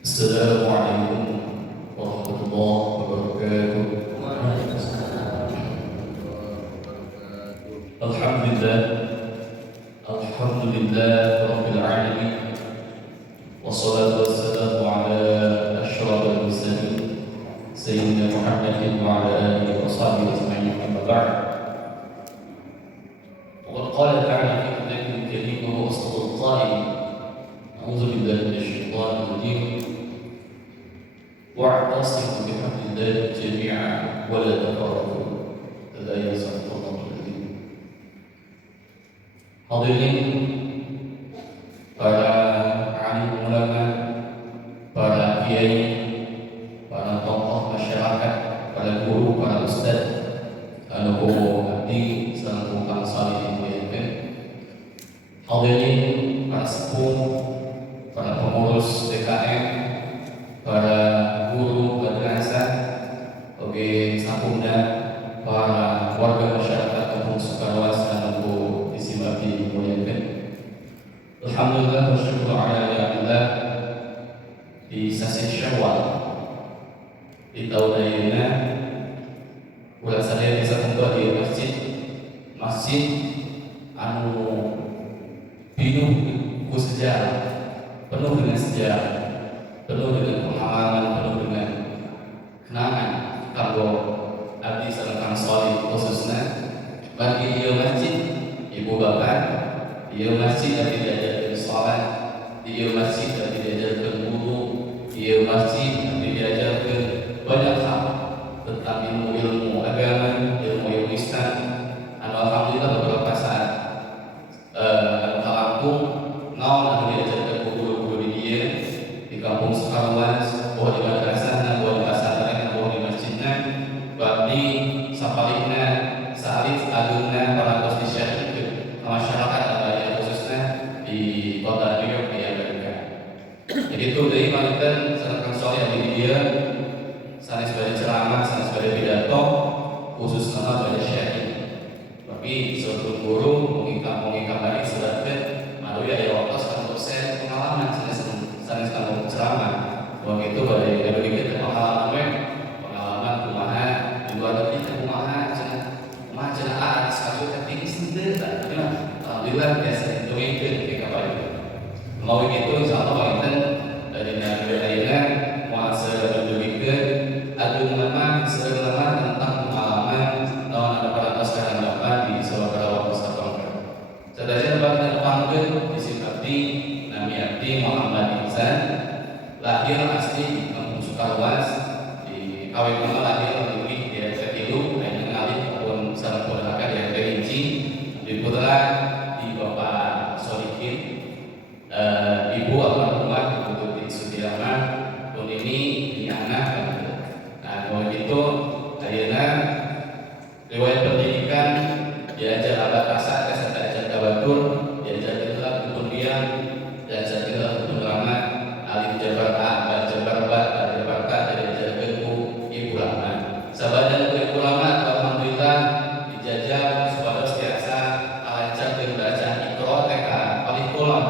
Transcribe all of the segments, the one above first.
Assalamualaikum warahmatullahi wabarakatuh. Alhamdulillah, alhamdulillah rabbil alamin. Wassalatu wassalamu ala asyrafil mursalin sayyidina Muhammadin wa ala alihi wa sahbihi ajma'in. Amma ba'd. Wa qala ta'ala fi kitabihil karim wa huwa asdaqul qa'ilin. A'udzu billahi minasyaitonir rajim. واعتصموا بحبل الله جميعا ولا تفرقوا. الآية صدق الله العظيم. Hadirin para alim ulama, para kiai, para tokoh masyarakat, para guru, para ustaz, anu abdi sareng kang salih dimuliakeun. Hadirin para sepuh, para pengurus DKM, para guru madrasah, oge sapunda, para warga masyarakat kampung Sukaruas anu disimak dimuliakeun. Alhamdulillah bersyukur alhamdulillah di sasi Syawal di tahun ayeuna ulah sadaya bisa kumpul di masjid anu penuh ku sejarah, penuh dengan sejarah, penuh dengan pengalaman, penuh dengan kenangan kanggo abdi sareng kang salih khususna bagi ieu masjid ibu bapak, ieu masjid abdi diajarkeun salat, ieu masjid abdi diajarkeun wudu, ieu masjid abdi diajarkeun banyak hal tentang ilmu agama, ilmu Islam. Alhamdulillah beberapa saat kalangkung naon anu diajarkeun ku guru-guru di dieu di kampung Sukaruas, bahwa di madrasah, bahwa di pesantren, bahwa di masjidnya, bakti sapalihna, salih agungna para kos disyahidkeun masyarakat abadi khususnya di kota New York di Amerika. Jadi itu dari paniten sareng kang salih abdi dia sanes bade ceramah, sanes bade pidato khusus nama bade syahid. Tapi seluruh guru mengingkang balik sedatkeun anu aya waktos kanggo dosen pengalaman sanes kanggo ceramah. Bahwa itu bade diberikan pengalaman kumaha di luar negeri kumaha cenah sekali keting sendiri. Alhamdulillah biasa ditunggukeun di kapal itu. Mau itu insyaallah panten dari negara ayeuna moal sadudugikeun agung nama tentang pengalaman naon anu parantos kahandapna di sawatara waktu satampa. Sadaya bakal panggeun disingkati nami abdi Muhammad Ihsan, lahir asli di kampung Sukaruas, di kawin nama lahir di RT 3 aya ngalih tahun 1900 di RT Rinci, di putra di Bapak Solikin, ibu almarhumah Ibu Tuti Sudirama, pun ini di anak. Nah, kalau gitu ayeuna riwayat pendidikan diajar abad asa tes diajar kabatur, diajar kitab kemudian diajar kitab drama alif jabar A, jabar B, jabar K, diajarkeun ku ibu lama. Sabada ibu lama alhamdulillah dijajah supados tiasa alancarkeun bacaan Iqra TK paling kulon.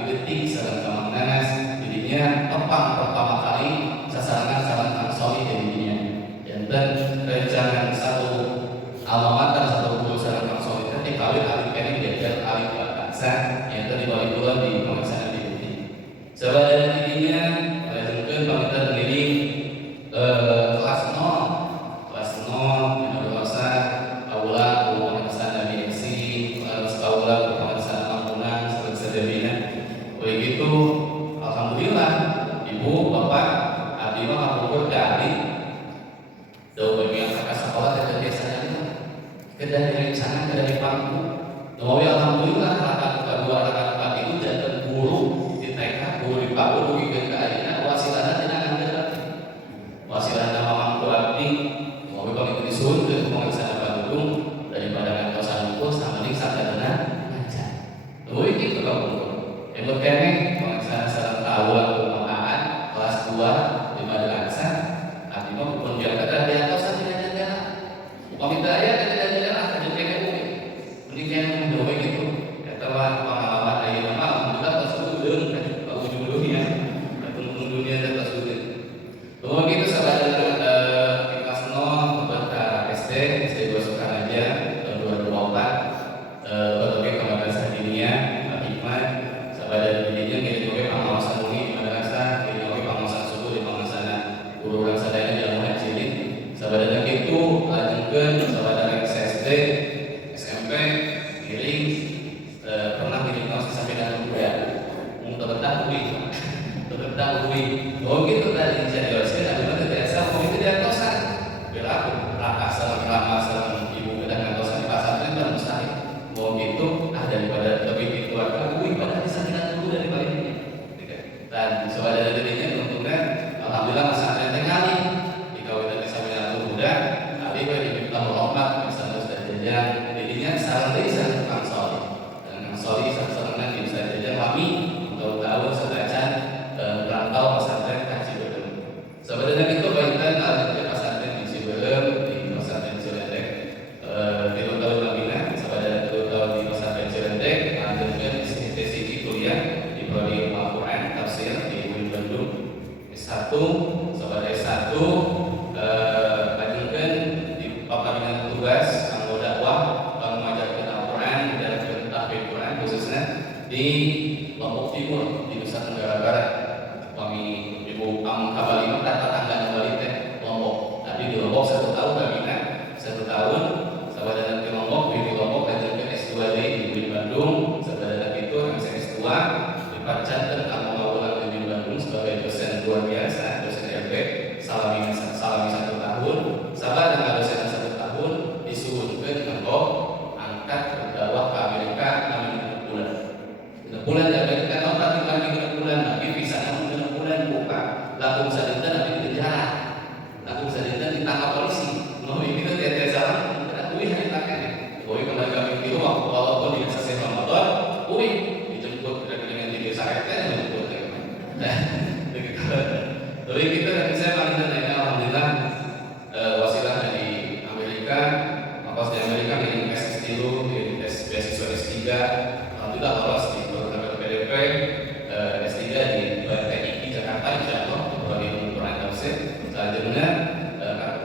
Dieutik sareng Kang Nanas didinya tepang pertama kali sasarangan sareng Kang Solih didinya. Janten rencangan satu alma mater satu guru sareng Kang Solih teh kawin alif kene diajar alif bahasa yang tadi balik kulon di pemaksaan dieutik. Sabada didinya lajengkeun pamitan ngeliling kelas 0 yang bermasa aula ku pamaksaan Nabi Eksi, kelas aula ku pamaksaan Lamunan sareng sadayana. Oleh gitu alhamdulillah ibu bapak abdi mah kapungkur ka adik daun bagian kakak sekolah teh biasanya kedah direncana kedah dipangku. Nawawi alhamdulillah rakaat kedua rakaat itu janten guru di TK, guru di PAUD dugikeun ka ayeuna wasilana tina ngandeup. Wasilana mamangku abdi nawawi pamit disuhun ke pengaksana Bandung daripada ngantosan unggul sampening sadayana ngajar. Nawawi kitu kapungkur. Yang berkeneh pengaksana sareng aula kumahaan kelas 2 di madrasah abdi mah pun biar kada di atas sadayana. Pamit aya kada ka JPKU. Pendidikan mendowe gitu. Eta mah pengalaman ayeuna mah alhamdulillah tos udeung ka ujung dunia. daripada lebih dikeluarkan, padahal bisa kita tunggu dari balik ini. Dan saudara dirinya untungnya, alhamdulillah pesantren tengah jika kita bisa menyatu muda, tapi kita merahmat misalnya sudah jajan, dirinya salah dari sang Kang Soli, dan Kang Soli senang bisa jajan kami untuk tahu sebaca merantau pesantren Haji Belum. Sebenarnya itu baikkan ada pesantren di Ciberem, di pesantren Ciledug, di tahun Labina, sebenarnya tahun di pesantren Ciledug, lanjutkan STCG kuliah di prodi Al-Quran tafsir di UIN Bandung. S1 sebagai S1 lanjutkan di pembangunan tugas anggota dakwah mengajarkan Al-Quran dan tahfidz Quran khususnya di Lombok Timur di Nusa Tenggara Barat. Kami Ibu Am Kabalima tetangga Bali teh Lombok. Tapi di Lombok 1 tahun Babina 1 tahun sahabat di Lombok di Lombok lanjutkan S2 di UIN Bandung. Sahabat itu S2 dipanjatkan kamu ulang di UIN Bandung sebagai dosen luar biasa, dosen LB salami 1 tahun. Sahabat dengan dosen 1 tahun disuruhkan untuk angkat berdakwah ke Amerika 6 bulan. 6 bulan di Amerika, tapi kami 6 bulan lagi bisa 6 bulan buka. Lalu bisa nanti di penjara, lalu bisa ditangkap polisi. Mau itu tidak salah, tidak boleh ditangkap. Boleh kembali kami itu walaupun di selesai Ramadan, boleh dijemput dengan di desa RT dijemput. Nah, begitu. Tapi kita kan bisa paling alhamdulillah wasilah dari Amerika, maka di Amerika dengan S1 dulu, di beasiswa S3, alhamdulillah lolos di program PDP, S3 di TII Jakarta, insya Allah, prodi Quran tafsir. Selanjutnya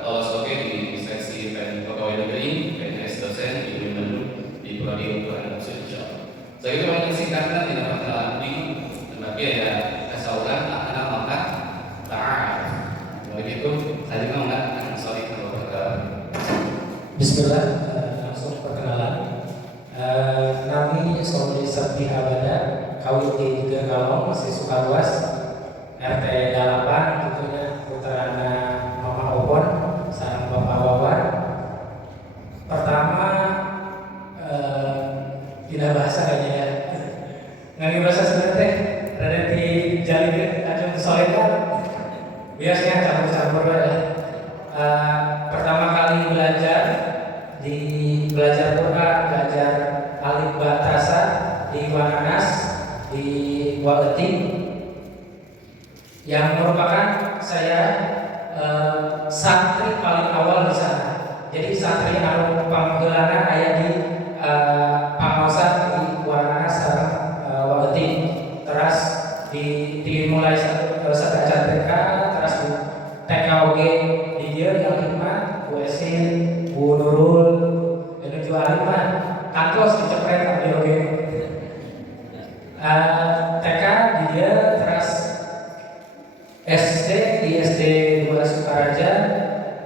lolos oke di seleksi pegawai negeri, PNS dosen di UIN Bandung di prodi Quran tafsir, insya Allah. Saya itu banyak singkatnya tidak pernah di sebagai ya kesauran akan maka taat. Begitu, saya juga nggak sorry kalau berkata. Bismillah, langsung perkenalan. Kami Sobri Sabdi Abada, kawin di Gergalong, masih Sukaluas, RT 8, gitunya putrana Mama Opon, sarang Bapak Wawan. Pertama, tidak bahasa kayaknya ya. Nggak bahasa sebenarnya, ada di jalin aja soalnya biasanya campur-campur ya. Pertama kali belajar Quran, belajar alif ba tasa di Wananas di Waleti, yang merupakan saya santri paling awal di sana. Jadi santri anu panggeulana aya di Pangosan di Wananas sareng Waleti. Terus dimulai sadacan TK, terus di TKOG di dia yang hikmah, Bu Esin, Bu Nurul, dan juga Alimah, kantos dicepret di OG. TK di dia, terus SD di SD 2 Sukaraja,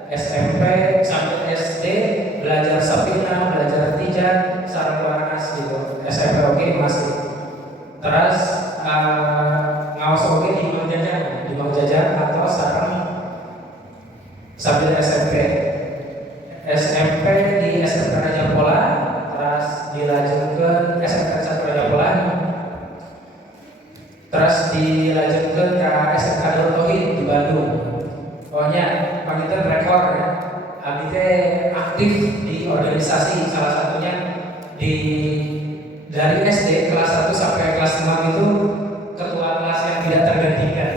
SMP sampai SD belajar Sapina, belajar Tijan, sareng Wananas gitu. SMP OG masih. Terus ngawas oge di Mang Jajan atau sareng sambil SMP di SMK Raja Pola, terus dilanjutkan SMK Satu Raja Pola, terus dilanjutkan ke SMK Darul Tauhid di Bandung. Pokoknya pangitan rekor ya. Abi teh aktif di organisasi, salah satunya dari SD kelas 1 sampai kelas 6 itu ketua kelas yang tidak tergantikan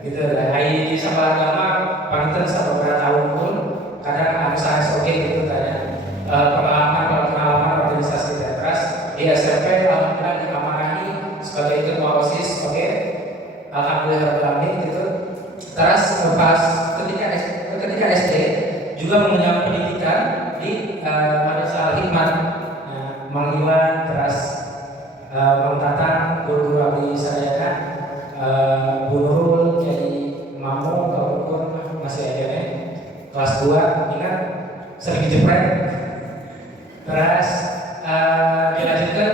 gitu lah. Di sekolah agama panten beberapa tahun pun kadang saya oke gitu tanya pengalaman organisasi teatras di SMP. Alhamdulillah diamanahi sebagai ketua OSIS, oke. Alhamdulillah gitu. Terus pas ketika SD juga mengenyam pendidikan di Madrasah Al-Hikmat, Mang Iwan, terus Bang Tatang, guru-guru abdi saya kan, Bu Nurul, jadi Mamu, Kak Ukur, masih ada nih. Kelas 2, ingat sering dijepret. Terus dilanjutkan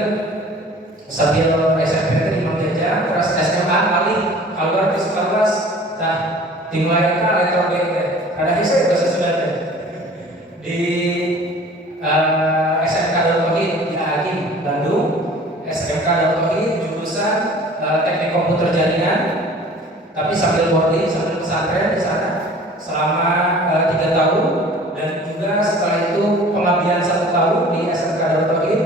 sambil SMP di Mang Jajan, terus SMA kali keluar di Sukaluas, dimulai kan elektronik ada hisap bahasa Sunda di SMK Darul Tauhid di Agim Bandung. pesantren di sana selama 3 tahun, dan juga setelah itu pengabdian 1 tahun di SMK Darut Tauhid.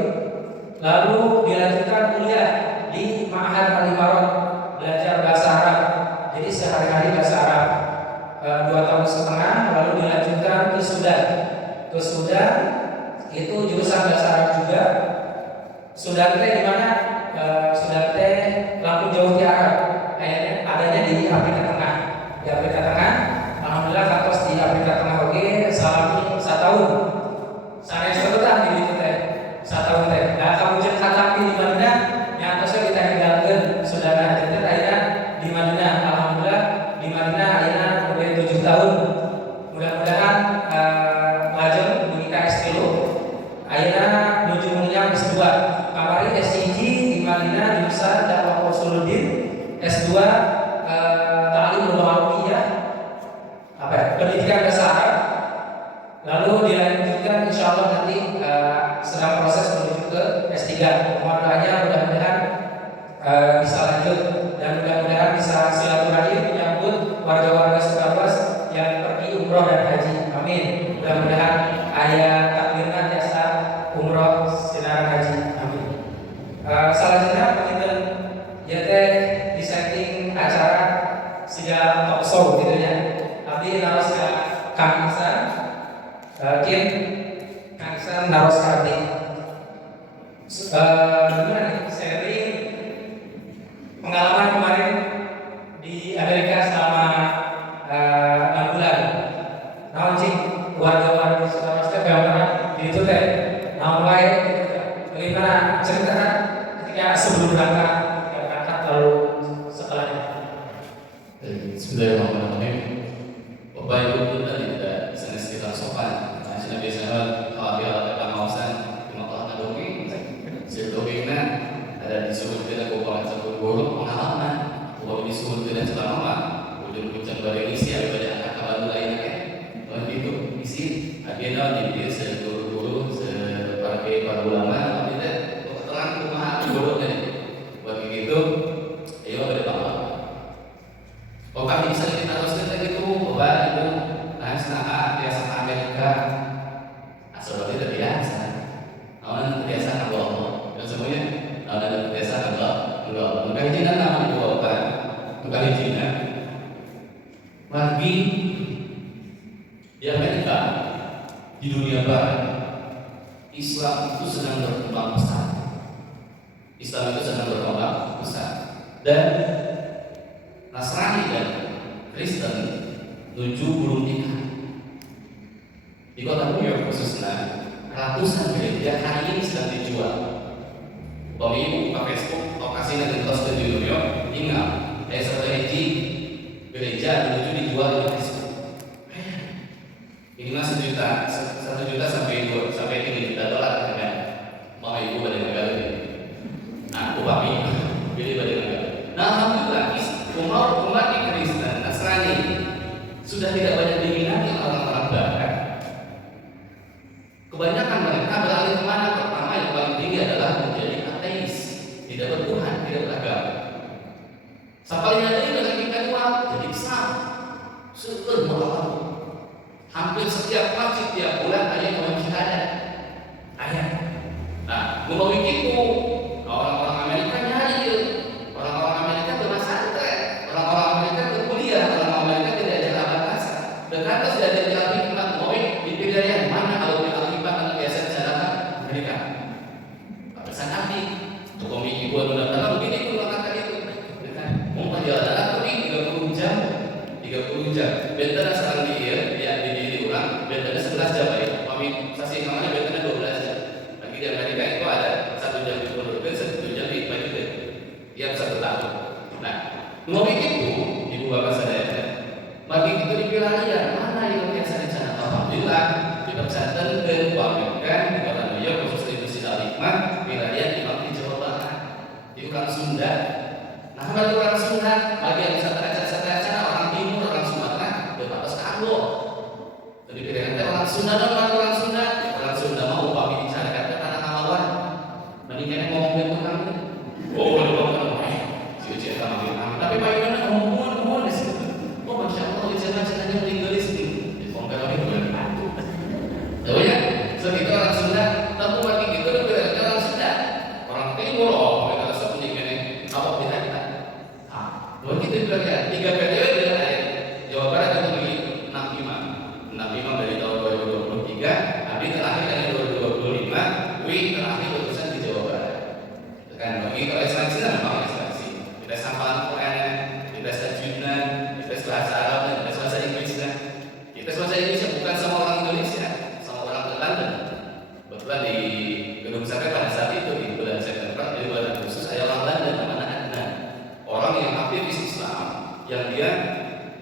Lalu dilanjutkan kuliah di Ma'had Al-Imarah, belajar bahasa Arab. Jadi sehari-hari bahasa Arab 2 tahun setengah. Lalu dilanjutkan ke Sudan. Ke Sudan itu jurusan bahasa Arab juga. Sudan teh di mana? Sudan teh Lampung Jauh di Arab. Adanya di Afrika Tengah. Di Afrika Tengah. Alhamdulillah kantos di Afrika Tengah oke salami 1 tahun. Sanes betah di ditu teh. 1 tahun teh. Nah, kamujeun katapi di Madinah nyantosna ditanggalkeun Sudana aja teh ayeuna di Madinah. Alhamdulillah di Madinah ayeuna udah 7 tahun. Mudah-mudahan lajeng menikah S3. Ayeuna nuju mengenyam S2. Kamari S1 di Madinah jurusan Dakwah Usuluddin, S2 Ta'lim Lughawiyah, pendidikan bahasa Arab. Lalu dilanjutkan insyaallah nanti sedang proses menuju ke S3. Mohon doanya mudah-mudahan bisa lanjut dan mudah-mudahan bisa silaturahim menyambut warga-warga Sukaluas yang pergi umroh dan haji. Amin. Mudah-mudahan aya takdirna tiasa umroh sinar haji. Amin. Selanjutnya penginten ya teh di setting acara siga talk show gitu ya. Abdi naros ka Kang Iksan, Kim Kang Iksan naros ka Abdi. Gimana nih sharing pengalaman kemarin di Amerika selama 6 bulan. Naon cing warga-warga Sukaluas teh bagaimana di itu teh? Naon wae gitu teh. Bagaimana cerita ketika sebelum berangkat lalu setelahnya? Bismillahirrahmanirrahim. Bapak Ibu kita tidak sanes kita sopan. Nah, sina biasanya kalau dia ada pengawasan cuma kalau ada dogi, sebelumnya ada disuruh kita kumpulkan satu guru pengalaman. Kalau disuruh kita selama ujung-ujung bareng isi ada angkat kabar lainnya kan. Kalau itu isi agenda di dia guru-guru sebagai para ulama tidak terang kumaha guru tadi. Begitu ayo ada pengalaman. Kalau kami bisa kita teruskan gitu, Bapak Ibu, nah setengah biasa Amerika, asal tidak biasa, awalnya biasa kalau dan semuanya, awalnya biasa kalau bukan Cina nama itu apa, bukan Cina, lagi di Amerika, di dunia barat, Islam itu sedang berkembang besar, Islam itu sedang berkembang besar, dan Nasrani dan Kristen tujuh belum nikah. Di kota New York khususnya ratusan gereja hari ini sedang dijual. Bapak Ibu buka Facebook, lokasinya di kota New York, ingat strategi gereja menuju dijual di Facebook. Ini mah 1 juta sampai 3 juta dolar kan? Bapak Ibu pada negara ini. Nah, Bapak Ibu pilih pada negara. Nah, alhamdulillah umat Kristen Nasrani sudah tidak banyak diminati orang-orang barat. Kebanyakan mereka beralih kemana? Pertama yang paling tinggi adalah menjadi ateis, tidak bertuhan, tidak beragama. Sampai ada yang lagi kedua jadi Islam. Subhanallah. Hampir setiap masjid tiap bulan ada yang mau syahadat. Ayat. Nah, mau begitu orang-orang Amerika nyari orang-orang Amerika bermasantren, orang-orang Amerika berkuliah, orang-orang Amerika tidak ada bahasa. Dan atas dari jalan hikmat moin dipilih yang mana kalau kita hikmat dan biasa disadar mereka. Pesan Nabi, untuk ibu benar-benar begini pun kata itu. Mau perjalanan pergi 30 jam, 30 jam. Bentana sekarang di diri orang, bentana 11 jam ya. Kami saksi kemana bentana 12 jam. Lagi di Amerika itu ada 1 jam di Pondok, 1 jam di Baju tiap 1 tahun. Nah, mau begitu, ibu bapak sadaya, bagi itu di wilayah mana yang biasa dicana? Alhamdulillah, di pesantren dan Amerika, di kota New York, khusus di Masjid Al-Hikmah, wilayah di Jawa Barat, di orang Sunda. Nah, bagi orang Sunda, bagi yang bisa acara-acara orang Timur, orang Sumatera, berbatas Kambo. Jadi pilihan orang Sunda dan orang Sunda mau upami dicarikan ke tanah Malawan, mendingan ngomong dengan kamu. Oh, tapi bagaimana ngomong di situ? Oh, masya Allah. kita bilang 3 PDW dengan ayat Jawa Barat itu di 65 dari tahun 2023, Abi terakhir dari 2025, Wi terakhir utusan di Jawa Barat. Kan bagi kalau ekspansi memang ekspansi. Kita sampahan Quran, kita tajwidnya, kita bahasa Arab, kita bahasa Inggrisnya. Kita bahasa Inggrisnya bukan sama orang Indonesia, sama orang London. Kebetulan di gedung saya pada saat itu di bulan September, di bulan Agustus ada orang London namanya Adnan. Orang yang aktivis Islam, yang dia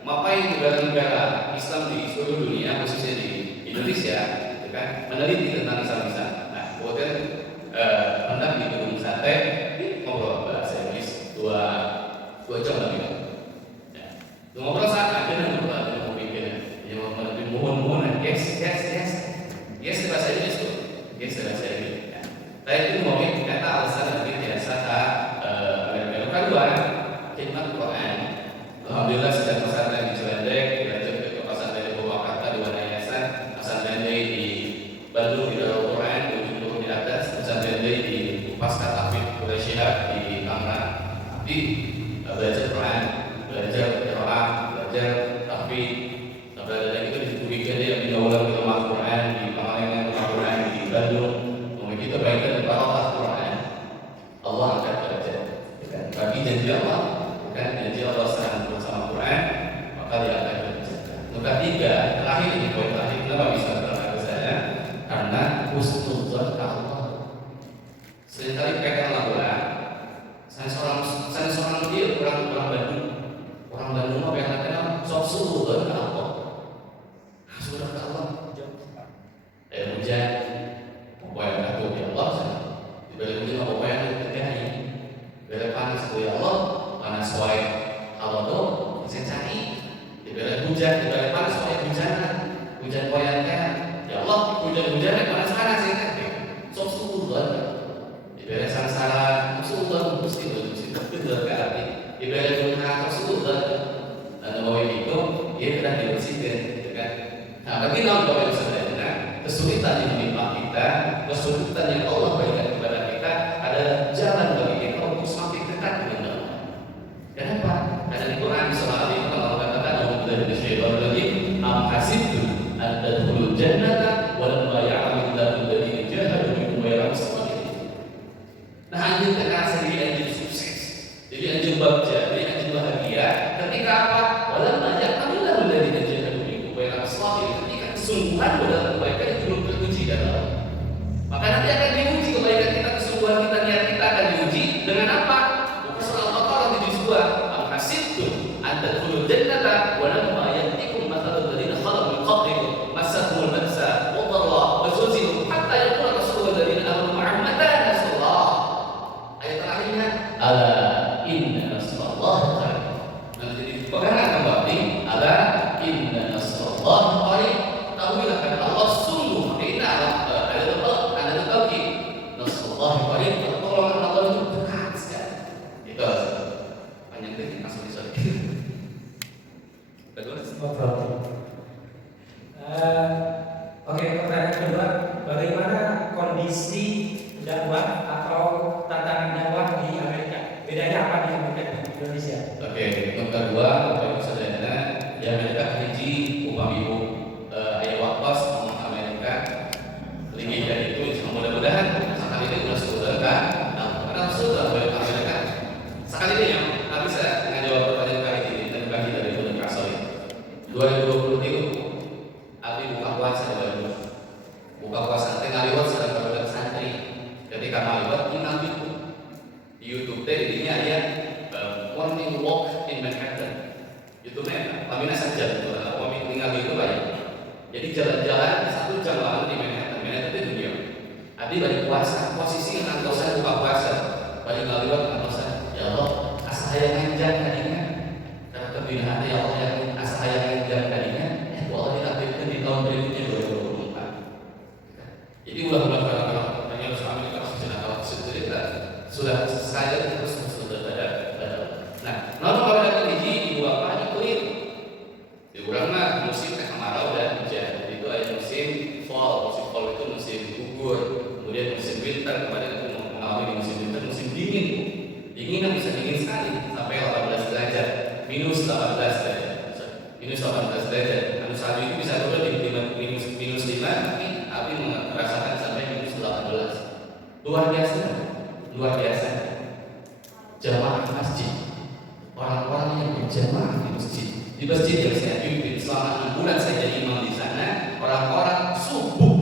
mapai negara-negara Islam di seluruh dunia, khususnya di Indonesia, gitu kan, meneliti tentang Islam. Nah, kemudian hendak di gedung sate ngobrol bahasa Inggris 2 jam lebih kan. Ya. Ngobrol saat ada yang mau bikin, yang mau lebih mohon yes bahasa Inggris tuh, yes bahasa Inggris. Ya. Saya itu mau kata alasan nanti biasa Amerika kedua, khidmat Quran. Alhamdulillah sedang pesantren di Ciledug, belajar ke pesantren di Purwakarta di Wanayasan, pesantren di Bandung di Darul Quran, di atas, pesantren di Pasca Tafid Quraisyah di Tangerang. Di belajar Quran, belajar qiraah, belajar tahfidz, belajar itu di Kurikan yang diulang di rumah Quran, di Pangalengan rumah Quran di Bandung. Begitu baiknya barokah Quran, Allah angkat derajat. Bagi janji Allah, bukan janji Allah sekarang bersama Quran, maka dia akan derajat. Nomor 3, terakhir ini poin terakhir, kenapa bisa terlalu saya? Karena husnuzon ke Allah. Seringkali kaitan laporan, saya seorang dia orang Bandung apa yang kenal sok suruh ke Allah, suruh ke Allah, hujan, apa yang takut ya Allah, dibalik hujan apa yang terjadi, dibalik panas ya Allah, panas wae Allah tuh saya cari, dibalik hujan, dibalik panas wae hujan koyangnya, ya Allah hujan panas ya sok suruh dibalik sangsara, suruh mesti berarti dibalik dunia tersebut dan bahwa itu dia tidak dibersihkan, kan? Nah, bagi Bapak Ibu Saudara, kesulitan yang menimpa kita, kesulitan yang Allah berikan kepada kita, ada jalan bagi kita untuk semakin dekat dengan Allah. Kenapa? Karena di Quran surah Al-Imran Allah katakan, "Alhamdulillah bisyaitanir rajim, am hasibtum an tadkhulul jannata wa lamma ya'lamillahu alladziina jahadu minkum wa ya'lamus sabirin." Nah, anjing terkena sendiri anjing sukses. Jadi anjing bagja, jadi anjing bahagia. Ketika apa? Walau banyak kamilah dari jahadu minkum wa ya'lamus sabirin. Ketika kesungguhan dalam kebaikan itu belum teruji dalam. Maka nanti akan diuji kebaikan kita, kesungguhan kita, niat kita akan diuji dengan apa? Bukan surah Al-Baqarah 72. Am hasibtum an tadkhulul jannata wa lamma ya'tikum mathalul ladzina khalu min qablikum massahumul ba'sa wad dharra wa zulzilu hatta yaqula rasulul ladzina amanu ma'ahu mata nasrullah. Ayat terakhirnya ala inna nasrallahi qarib. Nanti dipegangan kembali ala inna nasrallahi qarib. Tahuilah kata Allah sungguh kita ada tauhid. Nasrallahi qarib, pertolongan Allah itu dekat sekali. Itu banyak yang langsung disorot. Oke, pertanyaan kedua, bagaimana kondisi dakwah atau tantangan dakwah di Amerika? Bedanya apa di Amerika dan di Indonesia? Oke, yang kedua, Bapak Ibu Saudara, di Amerika haji upamibu ayat wakos ngomong Amerika lebih dari itu, mudah-mudahan sekali ini sudah sudah kan? Nah, karena sudah boleh Amerika sekali ini yang bisa menjawab pertanyaan kali ini dan bagi dari bulan Kasoi 2020 itu, Abi buka puasa tengah lewat sedang berbulan santri. Ketika lewat ingat itu di YouTube tadi ini ada morning walk in Manhattan. YouTube-nya, lamina saja betul. Morning tinggal itu banyak. Jadi jalan-jalan 1 jam lalu di Manhattan. Manhattan itu dunia. Abi balik puasa, posisi yang antosan buka puasa. Balik lewat antosan. Ya Allah, asa hayang nganjang tadinya. Karena kebinahan ya Allah yang asa hayang nganjang tadinya. Allah ditakdirkan di tahun berikutnya 2024. Jadi ulang-ulang kalau pertanyaan suami kita sudah saya terus sudah ada. Nah, kalau pada kondisi ibu bapak ikut diulang mah musim kemarau dan hujan. Itu ada musim fall itu musim gugur, kemudian musim winter. Kemarin aku mengalami di musim winter, musim dingin. Dingin kan bisa dingin sekali sampai 18 derajat. -18 derajat. Minus 18 derajat. Anu salju itu bisa turun di minus 5, tapi api merasakan sampai minus 18. Luar biasa, luar biasa. Jamaah masjid, orang-orang yang berjamaah di masjid yang saya pimpin selama 6 bulan saya jadi imam di sana, orang-orang subuh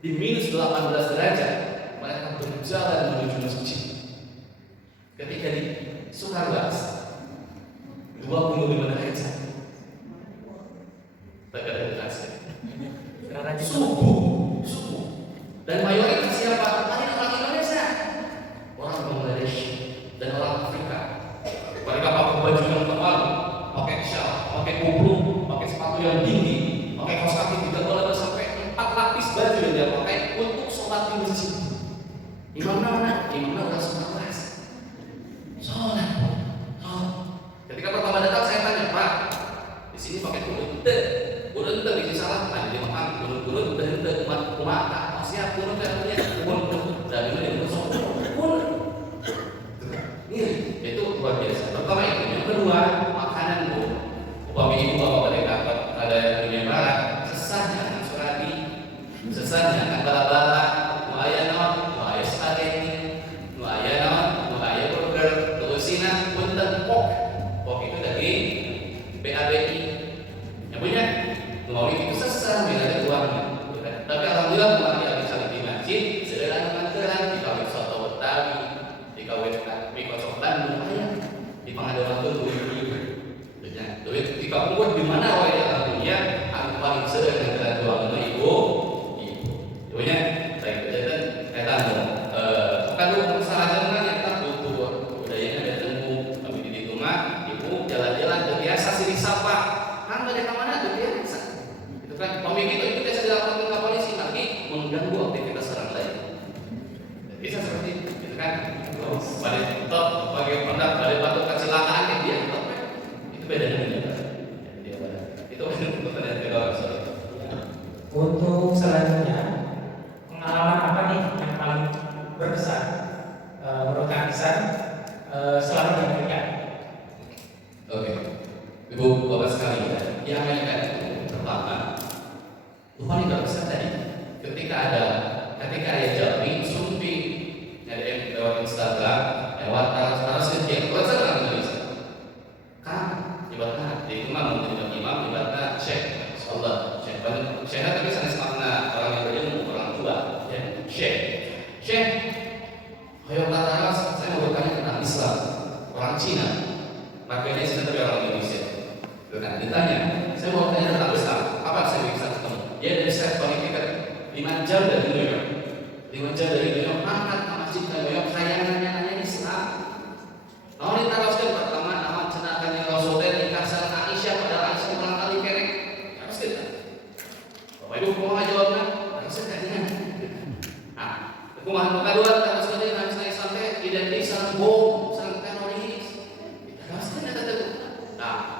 di minus 18 derajat mereka berjalan menuju masjid. Ketika di Sukarbas 25 derajat, subuh, dan mayoritas siapa? Orang Indonesia, orang Bangladesh dan orang Afrika. Mereka pakai baju yang tebal, pakai shawl, pakai kupluk, pakai sepatu yang tinggi, pakai kaos kaki 3 dolar sampai 4 lapis baju yang dia pakai untuk sholat di masjid. Imamnya udah sholat. Ketika pertama datang saya tanya, Pak, di sini pakai kurun bisa salah, ada di makan kurun umat siap kurun dan ini kurun. Itu luar biasa. Pertama itu, yang kedua makanan bu. Upami ibu bapak pada dapat ada dunia barat, sesahnya akan surati, sesahnya akan bala-bala, muayana spaghetti, muayana burger, terusina punten pok itu dari BABI. Yang punya mau itu sesah, bila ada uangnya. Tapi alhamdulillah kemarin habis saling di masjid, sederhana manteran, dikawin soto Betawi, dikawin mie kocok Bandung, di pengadawan tuh duit jika buat di mana wae alhamdulillah aku paling sering dengan doa ibu ibunya saya kejadian kaitan bukan lu masalah kan yang tak butuh budayanya ada temu kami di rumah ibu jalan-jalan biasa sih disapa kan dari mana tuh biasa itu kan pemimpin itu biasa dilaporkan ke polisi lagi mengganggu aktivitas orang lain bisa seperti itu kan balik top bagi pendak balik batu kecelakaan yang dia top itu beda dengan dia itu pertanyaan kedua. Untuk selanjutnya pengalaman apa nih yang paling berkesan menurut Kang Ihsan selama di Amerika? Oke, ibu bapak sekalian, di Amerika itu pertama lupa nih berkesan tadi ketika ada Jami Sumpi dari lewat Instagram lewat harus kerja kalau saya orang Indonesia kan ibaratnya di rumah menjadi imam ibaratnya syekh Allah syekh tapi sanes makna orang yang berilmu orang tua ya syekh ayo kata saya mau bertanya tentang Islam orang Cina makanya saya tapi orang Indonesia kan ditanya saya mau bertanya tentang Islam apa saya bisa ketemu dia dari saya Connecticut 5 jam dari New York angkat ke masjid ke New York saya nanya Islam mau diteruskan pertama nama cenakan yang Rasulullah di kasar Aisyah pada Aisyah ulang kali kerek harus kita Bapak Ibu mau jawabnya harus kita aku mohon kedua harus kita harus naik sampai identik sarang bom sarang teroris harus kita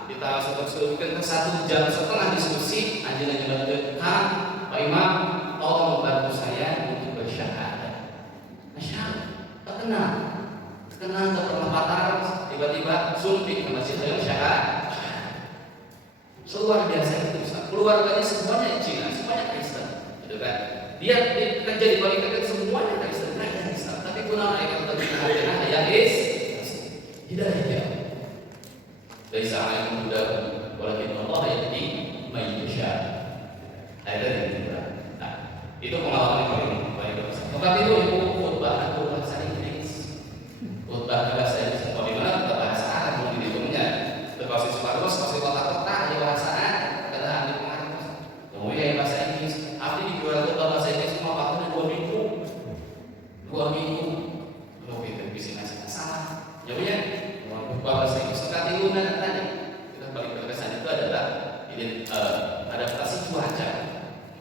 kita harus sebutkan ke 1,5 jam diskusi anjing bantu Pak Imam tolong bantu saya untuk bersyahadat terkenal ke perempatan tiba-tiba suntik ke masjid yang syahadat luar biasa itu keluarganya semuanya Cina semuanya Kristen gitu kan dia kerja di balik kerja semuanya Kristen mereka Islam tapi kuna mereka tetap dihadapkan ayat hidayah dari sana yang muda walakin Allah yang di mayyusha ada yang kedua itu pengalaman yang paling besar tempat itu ibu khutbah bahasa Inggris khutbah bahasa Inggris kalau di mana kita bahasa Arab mungkin di dunia terkasih separuh kasih kotak-kotak di bahasa Arab kata ahli pengarang kemudian bahasa Inggris arti di keluarga bahasa Inggris semua waktunya 2 minggu kalau kita bisa ngasih masalah jawabnya bahasa Inggris sekali lunan tadi kita paling berkesan itu adalah adaptasi cuaca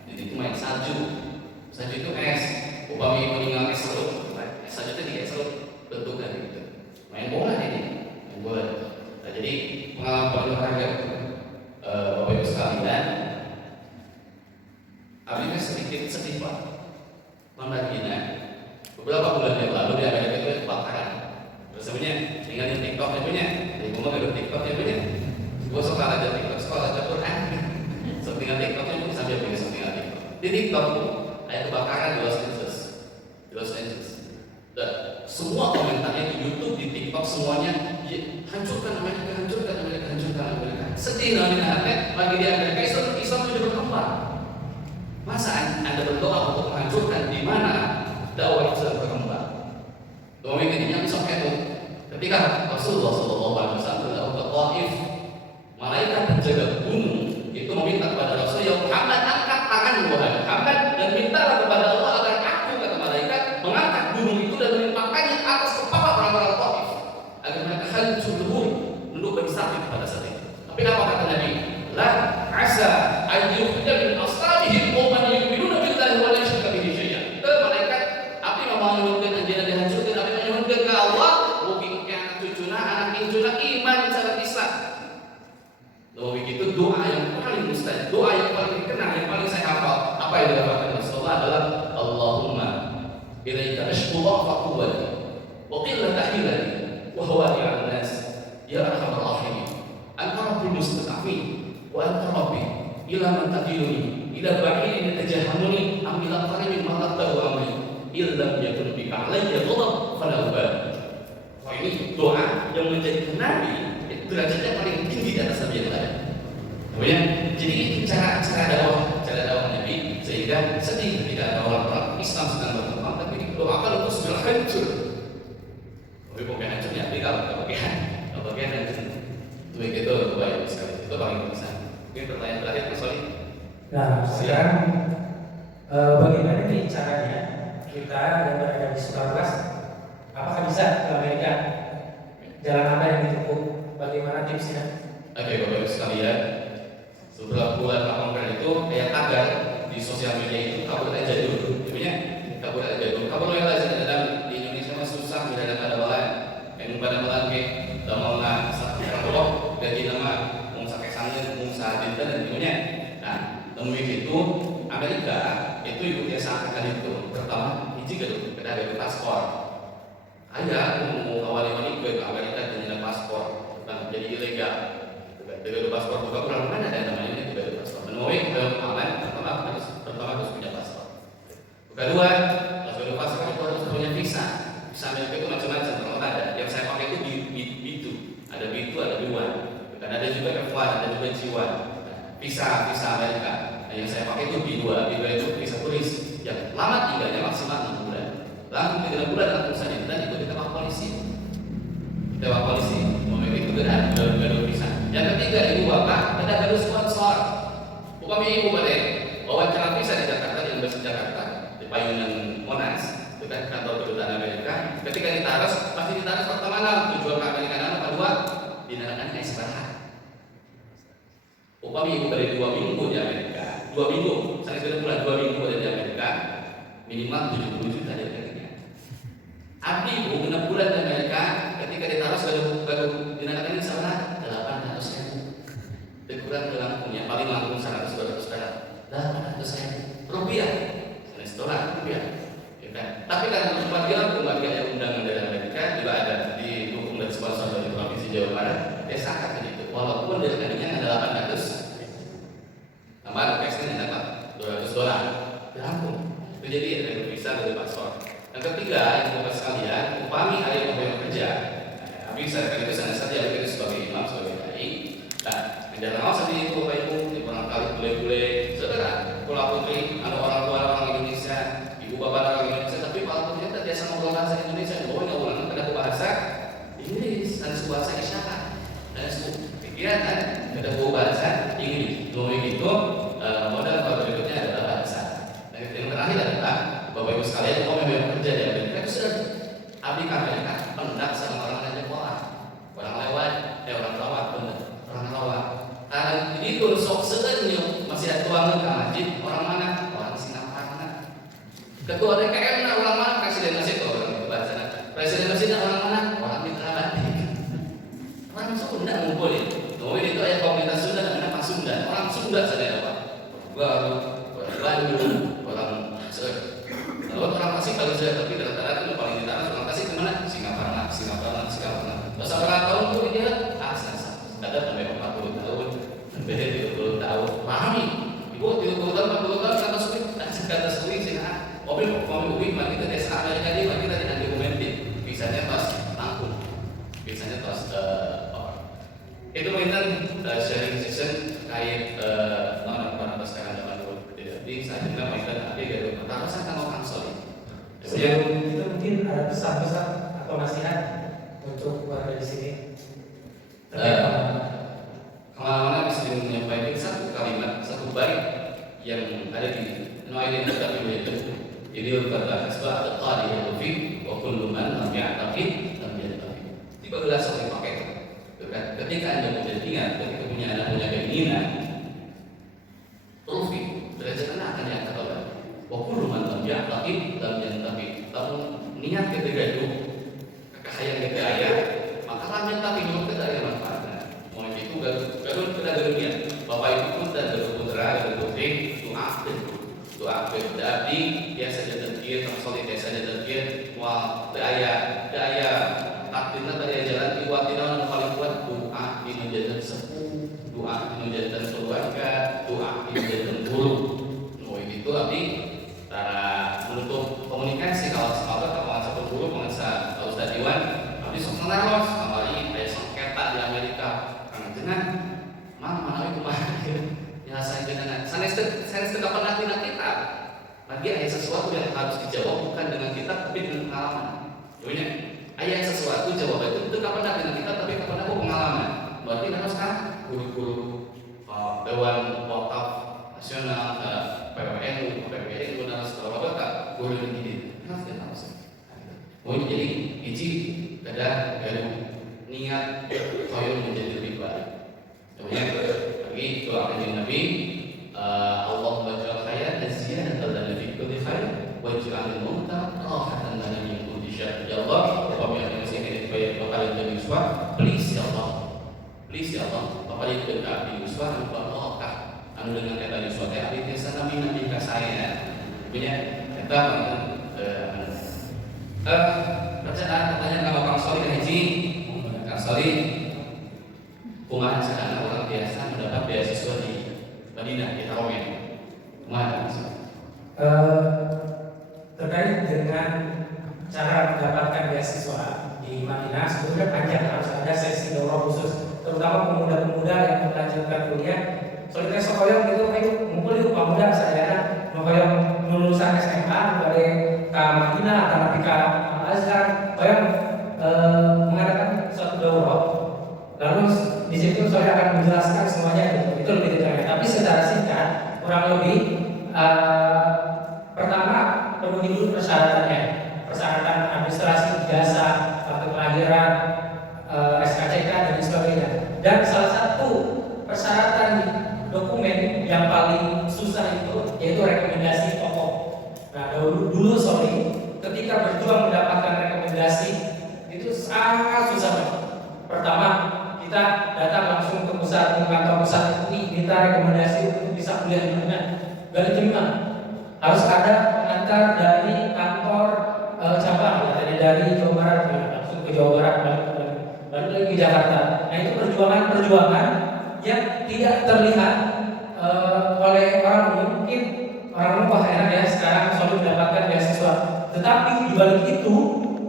jadi itu main salju itu es upami meninggal es serut salju itu es serut bentuknya gitu main bola ini main bola jadi pengalaman paling berharga Bapak Ibu sekalian abisnya sedikit sedih Pak Mandagina beberapa bulan yang lalu di Amerika itu kebakaran sebenarnya tinggal di TikTok punya Jadi gue mau gak TikTok ya bener. Gue suka aja TikTok, sekolah aja Quran. Settingan TikToknya mungkin sambil punya settingan TikTok. Di TikTok ada kebakaran di Los Angeles. Dan semua komentarnya di YouTube, di TikTok semuanya ya, hancurkan Amerika, hancurkan Amerika, hancurkan Amerika. Sedih namanya lagi di Amerika Islam sudah berkembang. Masa Anda berdoa untuk menghancurkan di mana dakwah Islam berkembang? Doa ini yang sampai itu. Ketika Rasulullah SAW berdakwah ke Taif, malaikat penjaga gunung itu meminta kepada Rasul, ya Muhammad, angkat tangan wahai Muhammad dan mintalah kepada Allah agar aku, kata malaikat, mengangkat gunung itu dan melimpahkannya atas kepala orang-orang Taif agar mereka hancur lebur, menunduk bersabit pada saat itu. Tapi apa kata Nabi? La asa ayyuhda min ashabihim qauman yu'minuna billahi wa la yushrikuna bihi syai'an. Malaikat api memanggilkan anjana dihancurkan, api menyuruhkan ke Allah, mungkin ke anak cucuna, anak cucuna iman cara Islam. Lalu begitu doa yang paling mustajab, doa yang paling dikenal, yang paling saya hafal, apa yang dilakukan Rasulullah adalah Allahumma ilaika ashku dha'fa quwwati wa qillata hilati wa hawani 'ala nas ya arhamar rahimin anta rabbul mustad'afin wa anta rabbi ila man taqiluni ila ba'idin tajahamuni am ila qaribin ma aqdaru amri illam yakun bika alayya ghadab fala ubali. Ini doa yang menjadi Nabi derajatnya paling tinggi di atas Nabi yang lain. Kemudian, jadi itu cara dakwah Nabi, sehingga sedih ketika ada orang-orang Islam sedang berkembang, tapi didoakan untuk segera hancur. Tapi bukan hancurnya, tapi kalau bagian hancur. Itu baik sekali. Itu paling bisa. Mungkin pertanyaan terakhir, Mas Wali. Nah, sekarang bagaimana nih caranya kita yang berada di Sukarwas, apakah bisa ke Amerika? Jalan apa yang ditempuh? Bagaimana tipsnya? Oke, Bapak Ibu sekalian, setelah bulan Ramadan itu kayak tagar di sosial media itu kabur aja dulu, sebenarnya kabur aja dulu. Kabur aja dalam di Indonesia mah susah, tidak ada pada malam. Yang pada malam ke, mau nggak satu orang gaji nama, mau sakit sangat, mau sahabat dan semuanya. Nah, demi itu Amerika itu ikut sangat kali itu. Pertama, hiji kedua, ada paspor. Ada mau awal-awal ke Amerika dengan paspor. Jadi ilegal. Dengan paspor juga kurang mana ada namanya dengan paspor. Menuai aman pertama harus punya paspor. Kedua, kalau paspor itu harus punya visa. Visa Amerika itu macam-macam. Kalau ada, yang saya pakai itu B2. Ada B2, ada B1. Dan ada juga F1, ada juga G1. Visa Amerika. Nah, yang saya pakai itu B2. B2 itu visa turis. Yang lama tinggalnya maksimal 6 bulan. Langsung 3 bulan langsung saja dan ikut ditembak polisi. Itu gaduh bisa. Yang ketiga, ibu bapak ada gaduh sponsor. Bukan ibu pada wawancara visa di Jakarta, di Embasi Jakarta, di payungan Monas, dekat kantor kedutaan Amerika. Ketika ditaruh, pasti ditaruh pertama tujuan ke Amerika, kedua dinamakan istirahat. Upami ibu dari 2 minggu di Amerika, 2 minggu, saya sudah bulan 2 minggu ada di Amerika, minimal 70 juta dari gajinya. Abdi ibu 6 bulan di Amerika, ketika ditaruh gaduh dinamakan istirahat 800.000. Kurang ke Lampung, paling Lampung 100-200 perak, 800.000 rupiah, restoran rupiah. Tapi karena pembagian yang undangan dari Amerika juga ada didukung dan sponsor dari Provinsi Jawa Barat, dia sangat begitu. Walaupun dari tadinya ada 800, tambahan cashnya ada $200 di Lampung. Itu jadi ada visa dari paspor. Yang ketiga, yang bapak sekalian, upami ada yang mau kerja. Bisa kali itu sana saja kita sebagai imam, sebagai dai. Nah, dalam hal seperti itu bapak ibu, di barangkali bule-bule, saudara, pulau putri, ada orang tua orang Indonesia, ibu bapak orang Indonesia, tapi walaupun kita biasa ngobrol bahasa Indonesia, bahwa nggak ulang ada bahasa Inggris, ada sebuah bahasa isyarat, ada sebuah pikiran, ada sebuah bahasa Inggris. Lalu itu modal pada berikutnya adalah bahasa. Dan yang terakhir adalah bapak ibu sekalian, kalau memang kerja di Amerika itu sudah abdi Amerika, pendak sama orang lewat, orang lawak, bener, orang lawak. Karena ini kalau sok sebenarnya masih ada tuangan ke masjid, orang mana? Orang Singapura. Ketua DKM orang mana? Presiden masjid orang itu bahasa. Presiden masjid orang mana? Orang Mitra Batik. Orang Sunda ngumpul itu. Kemudian itu ada komunitas Sunda namanya Pak Sunda. Orang Sunda saja apa? Baru, orang Bandung, orang Aceh. Lalu orang Tasik kalau saya tapi rata-rata paling di tanah orang Tasik kemana? Singapura. atau nasihat untuk warga di sini? Kemana-mana bisa menyampaikan satu kalimat, satu bait yang ada di Nu'aidin Kitab itu. Jadi berkata asbah al-qadi fi wa kullu man lam ya'taqid lam ya'taqid. Tiba-tiba saya pakai itu. Ketika Anda berjanjian, ketika punya anak punya keinginan, rufi derajat anak akan diangkat oleh wa kullu man lam ya'taqid lam ya'taqid. Lalu niat ketika itu kekayaan kekaya, maka lam ya'taqid itu tidak ada manfaatnya. Mau itu garun kita garunya. Bapak ibu pun dan putra dan putri doa berarti dia saja terkir, tersolid dia saja terkir, wah daya takdirnya dari jalan iwatina yang paling kuat doa di menjadikan sepuh, doa di menjadikan keluarga, doa di menjadikan guru. Oh itu abdi cara menutup komunikasi kalau satu guru mengenai Ustaz Iwan, abdi sok menaros kembali kayak sengketa di Amerika, karena dengan mana kumaha ya saya dengan sanes kapan kita lagi ada sesuatu yang harus dijawab bukan dengan kita tapi dengan pengalaman. Jadinya ayat sesuatu jawaban itu kapan dengan kita tapi kapan aku pengalaman. Berarti karena sekarang guru-guru Dewan Wakaf Nasional, PWNU, PBNU dan segala guru yang gini harus kita tahu. Oh jadi iji ada garu niat koyo menjadi lebih baik. Jadinya lagi doa kanjeng Nabi, Allahumma ja'al hayat ziyadatan lana fi kulli khair waj'al al-mauta rahatan lana min kulli syarr. Ya Allah, apabila yang masih ini bayar bakal jadi uswah, please ya Allah, apabila itu Nabi uswah dan barokah anu dengan kata uswah teh abdi teh nabi ka saya punya eta pertanyaan sama Kang Soli haji. Kang Soli kumaha sekarang orang biasa mendapat beasiswa di Madinah di Taromen. Kumaha? Terkait dengan cara mendapatkan beasiswa di Madinah sebetulnya panjang, harus ada sesi daurah khusus, terutama pemuda-pemuda yang melanjutkan kuliah. Soalnya sekolah gitu, ayo ngumpul yuk pemuda saya, mau kayak lulusan SMA, dari ke Madinah atau nanti ke Al-Azhar, kayak mengadakan suatu daurah. Lalu di situ saya akan menjelaskan semuanya itu lebih detail. Tapi secara singkat, kurang lebih pertama penuhi dulu persyaratannya, persyaratan administrasi, jasa, kartu kelahiran, SKCK dan sebagainya. Dan salah satu persyaratan dokumen yang paling susah itu yaitu rekomendasi tokoh. Nah dulu ketika berjuang mendapatkan rekomendasi itu sangat susah. Pertama kita datang langsung ke kantor pusat UI minta rekomendasi untuk bisa kuliah di mana, gak diterima. Harus ada pengantar dari kantor cabang, dari Jawa Barat langsung ke Jawa Barat, balik lagi ke Jakarta. Nah itu perjuangan yang tidak terlihat oleh orang umum. Mungkin orang umum wah enak ya sekarang selalu mendapatkan beasiswa, tetapi di balik itu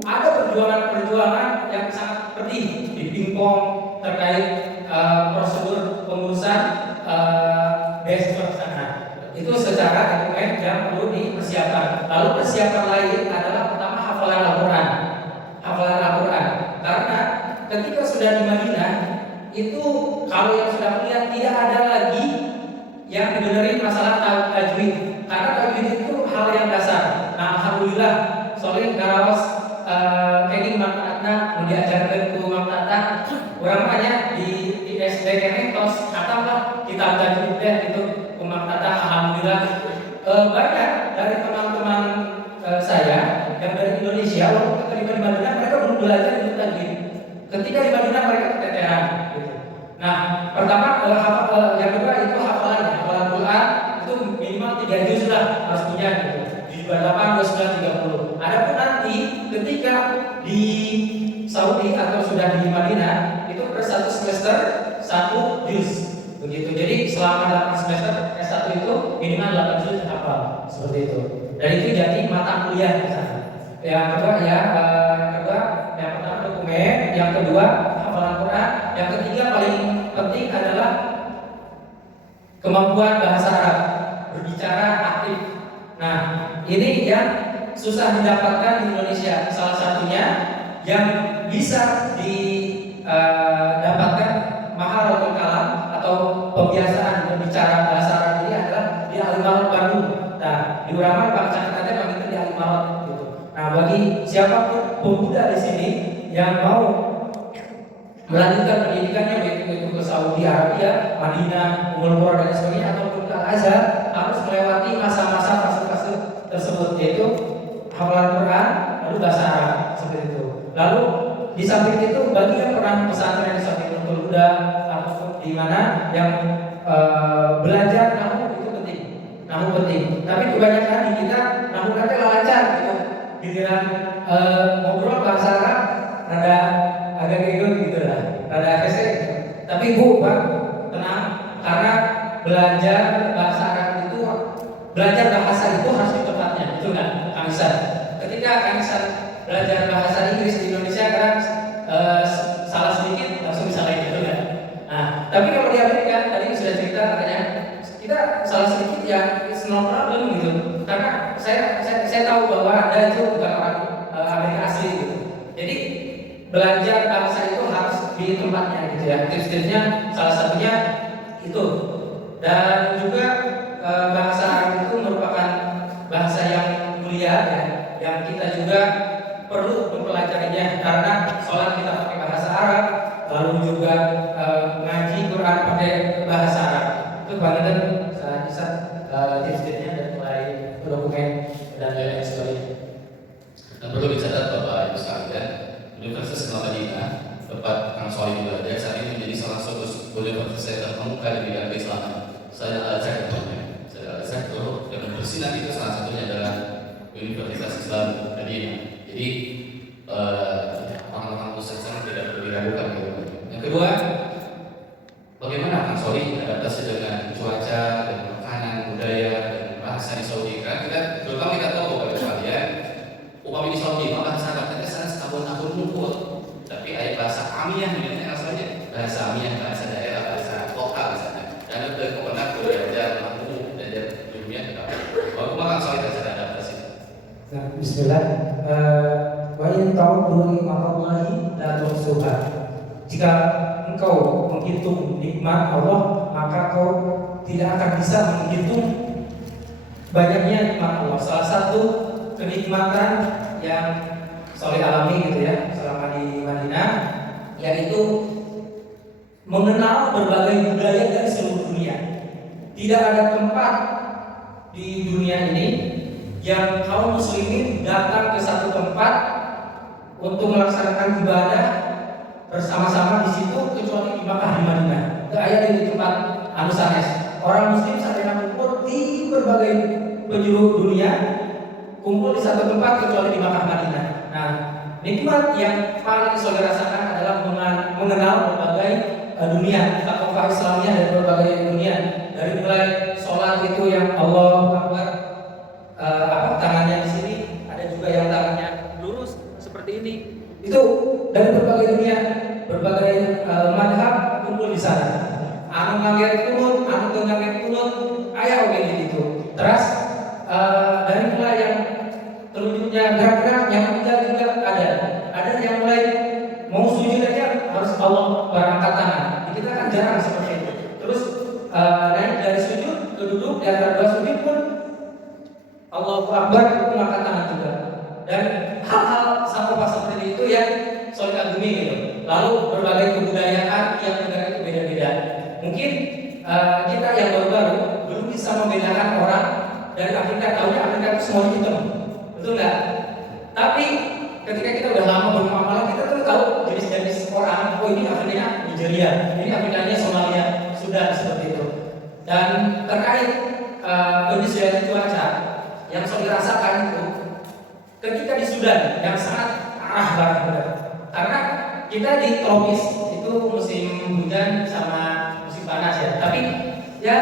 ada perjuangan yang sangat pedih di pingpong terkait prosedur pengurusan beasiswa di sana. Itu secara dokumen yang perlu dipersiapkan. Lalu persiapan lain adalah pertama hafalan Al-Quran. Karena ketika sudah di Madinah itu kalau yang sudah kuliah tidak ada lagi yang dibenerin masalah tajwid. Karena tajwid itu hal yang dasar. Nah alhamdulillah soalnya karaos kini makna mau diajarkan ke Mang Tata, orang banyak di SD kene tos kata lah kita tajwid itu ke Mang Tata. Alhamdulillah banyak dari teman-teman saya yang dari Indonesia waktu ketika di Madinah mereka belum belajar itu tajwid. Ketika di Madinah mereka keteteran gitu. Nah pertama yang kedua itu hafalan Quran itu minimal 3 juz lah harus punya gitu. Di 28, 29, 30. Adapun nanti ketika di Saudi atau sudah di Madinah itu per 1 semester 1 juz begitu. Jadi selama 8 semester S1 itu minimal 8 juz hafal seperti itu. Dan itu jadi mata kuliah di sana. Yang kedua yang pertama dokumen, yang kedua hafalan Quran, yang ketiga paling penting adalah kemampuan bahasa Arab, berbicara aktif. Nah, ini yang susah didapatkan di Indonesia. Salah satunya yang bisa didapatkan maharatul kalam atau pembiasaan berbicara bahasa Arab ini adalah di Al-Imarat Bandung. Nah, di Uraman bangsa kita begitu di Al-Imarat gitu. Nah, bagi siapapun pemuda di sini yang mau melanjutkan pendidikannya baik itu ke Saudi Arabia, Madinah, Ummul Qura dan sebagainya ataupun ke Al-Azhar, harus melewati masa-masa fase-fase tersebut, yaitu hafalan Quran, lalu bahasa Arab seperti itu. Lalu di samping itu bagi yang pernah pesantren di samping Nurul Huda ataupun di mana yang belajar nahu itu penting, nahu penting. Tapi kebanyakan di kita nahu nanti lancar gitu, giliran ngobrol bahasa Arab rada agak gitu lah, rada hese. Tapi Bu, Pak, tenang, karena belajar bahasa Arab itu, belajar bahasa itu harus di tempatnya, itu kan, Kang Ihsan. Ketika Kang Ihsan belajar bahasa Inggris di Indonesia, kadang salah sedikit langsung bisa lain, gitu kan. Nah, tapi kalau di Amerika, tadi sudah cerita katanya, kita salah sedikit ya, it's no problem gitu. Karena saya tahu bahwa Anda itu bukan orang Amerika asli gitu. Jadi belajar bahasa itu harus di tempatnya gitu ya. Tips-tipsnya salah satunya itu. Dan juga bahasa Arab itu merupakan bahasa yang mulia ya, yang kita juga perlu mempelajarinya karena sholat kita pakai bahasa Arab, lalu juga ngaji Quran pakai bahasa Arab. Itu banget bisa tips-tipsnya dan mulai dokumen dan lain sebagainya. Dan perlu dicatat Bapak Ibu sekalian, Universitas Al-Madinah, tempat Kang Solih belajar, saat ini menjadi salah satu universitas terkemuka di bidang keislaman. Saya Al-Azhar contohnya, saya Al-Azhar dan bersinar itu salah satunya adalah Universitas Islam Madinah. Jadi orang-orang Muslim sangat tidak perlu diragukan. Yang kedua, bagaimana Kang Solih adaptasi dengan cuaca, dan makanan, budaya, dan bahasa di Saudi? Karena kita tahu Bapak sekalian, upami di Saudi, bahasa Arabnya sangat setahun-tahun mumpul. Tapi ayat bahasa Amiyah ini asalnya bahasa Amiyah, bahasa daerah, bahasa lokal misalnya. Dan itu kebenar belajar mampu belajar dunia kita. Bagaimana Kang Solih cara adaptasi? Nah, Bismillah. Wa in ta'uddu ni'matallahi la tuhsuha. Jika engkau menghitung nikmat Allah, maka kau tidak akan bisa menghitung banyaknya nikmat Allah. Salah satu kenikmatan yang Soleh alami gitu ya selama di Madinah, yaitu mengenal berbagai budaya dari seluruh dunia. Tidak ada tempat di dunia ini yang kaum muslimin datang ke satu tempat untuk melaksanakan ibadah bersama-sama di situ kecuali di Makkah di Madinah. Tidak ada di tempat anu sanes. Orang muslim sampai kumpul di berbagai penjuru dunia, kumpul di satu tempat kecuali di Makkah Madinah. Nah, nikmat yang paling saya rasakan adalah mengenal berbagai dunia, tokoh Islamnya dari berbagai dunia. Dari mulai sholat itu yang Allah Akbar, tangannya di sini, ada juga yang tangannya lurus seperti ini. Itu dari berbagai dunia, berbagai madhab kumpul di sana. Anu ngaget kunut, anu teu ngaget kunut, aya oge gitu. Terus dari mulai yang telunjuknya gerak-gerak, yang enggak juga ada. Ada yang mulai mau sujud aja harus Allah berangkat tangan. Kita kan jarang seperti itu. Terus naik dari sujud ke duduk, di antara dua sujud pun Allahu Akbar itu angkat tangan juga. Dan hal-hal sampah seperti itu yang solid agumi gitu. Lalu berbagai kebudayaan yang negara itu beda-beda. Mungkin kita yang baru-baru belum bisa membedakan orang dari Afrika. Tahunya Afrika itu semuanya hitam, betul nggak? Tapi ketika kita udah lama bermuamalah, kita tuh tahu jenis-jenis orang. Oh, ini Afrikanya Nigeria, ini Afrikanya Somalia, sudah seperti itu. Dan terkait kondisi cuaca yang saya rasakan itu, ketika di Sudan yang sangat parah banget, karena kita di tropis itu musim hujan sama musim panas ya. Tapi ya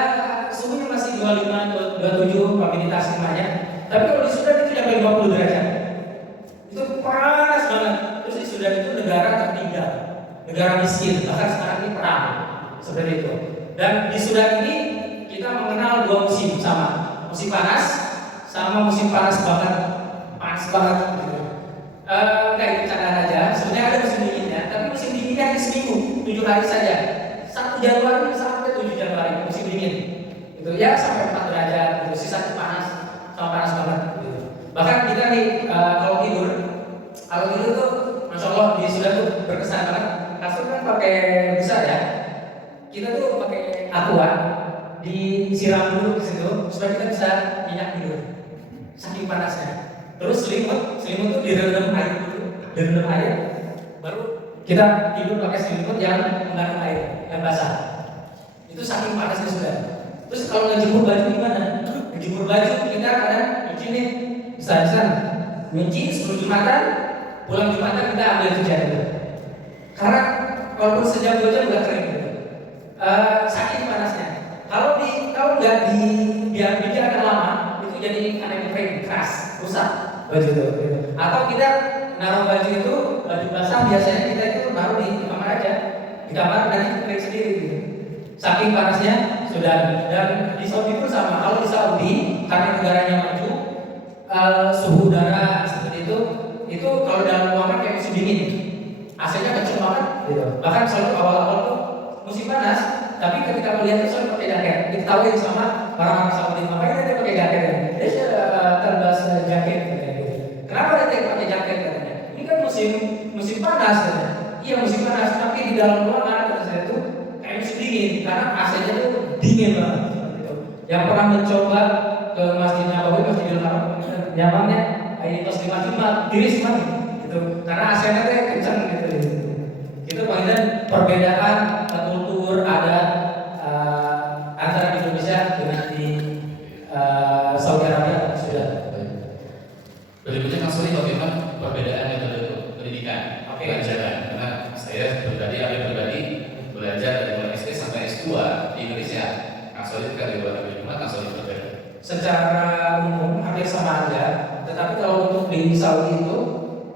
suhunya masih 25, 27 probabilitas semuanya. Tapi kalau di Sudan itu sampai 50 derajat. Itu panas banget. Terus di Sudan itu negara tertinggal, negara miskin, bahkan sekarang ini perang seperti itu. Dan di Sudan ini kita mengenal dua musim sama, musim panas sama musim panas banget gitu. Kayak bercanda aja. Masih ada musim dinginnya, tapi musim dinginnya hanya seminggu, 7 hari saja. 1 Januari sampai 7 Januari musim dingin. Itu ya sampai 4 derajat, gitu. Sisanya panas, sama panas banget. Gitu. Bahkan kita nih kalau tidur tuh, masya Allah di Sudan tuh berkesan banget. Kasur kan pakai busa ya. Kita tuh pakai aqua, disiram dulu di situ supaya kita bisa nyenyak tidur. Saking panasnya. Terus selimut tuh direndam air dulu, direndam air, baru kita tidur pakai selimut yang mengandung air, yang basah. Itu saking panasnya sudah. Terus kalau ngejemur baju gimana? Ngejemur baju kita kadang nyuci nih, bisa nyuci 10 Jumatan, pulang Jumatan kita ambil cucian itu. Karena walaupun sejam 2 jam udah kering gitu. Saking panasnya. Kalau nggak dibiarkan lama, itu jadi aneh kering, keras, rusak baju itu. Gitu. Atau kita naruh baju itu, baju basah biasanya kita itu naruh di kamar aja, di kamar nanti kering sendiri gitu. Saking panasnya sudah. Dan di Saudi pun sama. Kalau di Saudi karena negaranya maju, suhu udara seperti itu kalau dalam ruangan kayak musim dingin, AC-nya kenceng banget gitu. Bahkan selalu awal-awal tuh musim panas, tapi ketika melihat itu selalu pakai jaket. Diketahui sama orang-orang Saudi, ngapain dia pakai jaket? Dia terbas jaket gitu. Kenapa dia pakai jaket katanya? Ini kan musim panas katanya. Iya musim panas, tapi di dalam ruangan kata saya tuh kayak musim dingin karena AC-nya tuh dingin banget. Gitu. Yang pernah mencoba ke Masjid Nabawi, Masjidil Haram, nyamannya ini pas 5 tiris mati gitu. Karena AC-nya tuh kencang gitu. Itu pengertian perbedaan kultur adat antara di Indonesia dengan di Saudi Arabia dan Sudan. Berikutnya Kang Soli, bagaimana perbedaan metode pendidikan pelajaran? Karena saya pribadi belajar dari mulai SD sampai S2 di Indonesia. Kang Soli kan di luar negeri, Kang Soli berbeda. Secara umum hampir sama aja, tetapi kalau untuk di Saudi itu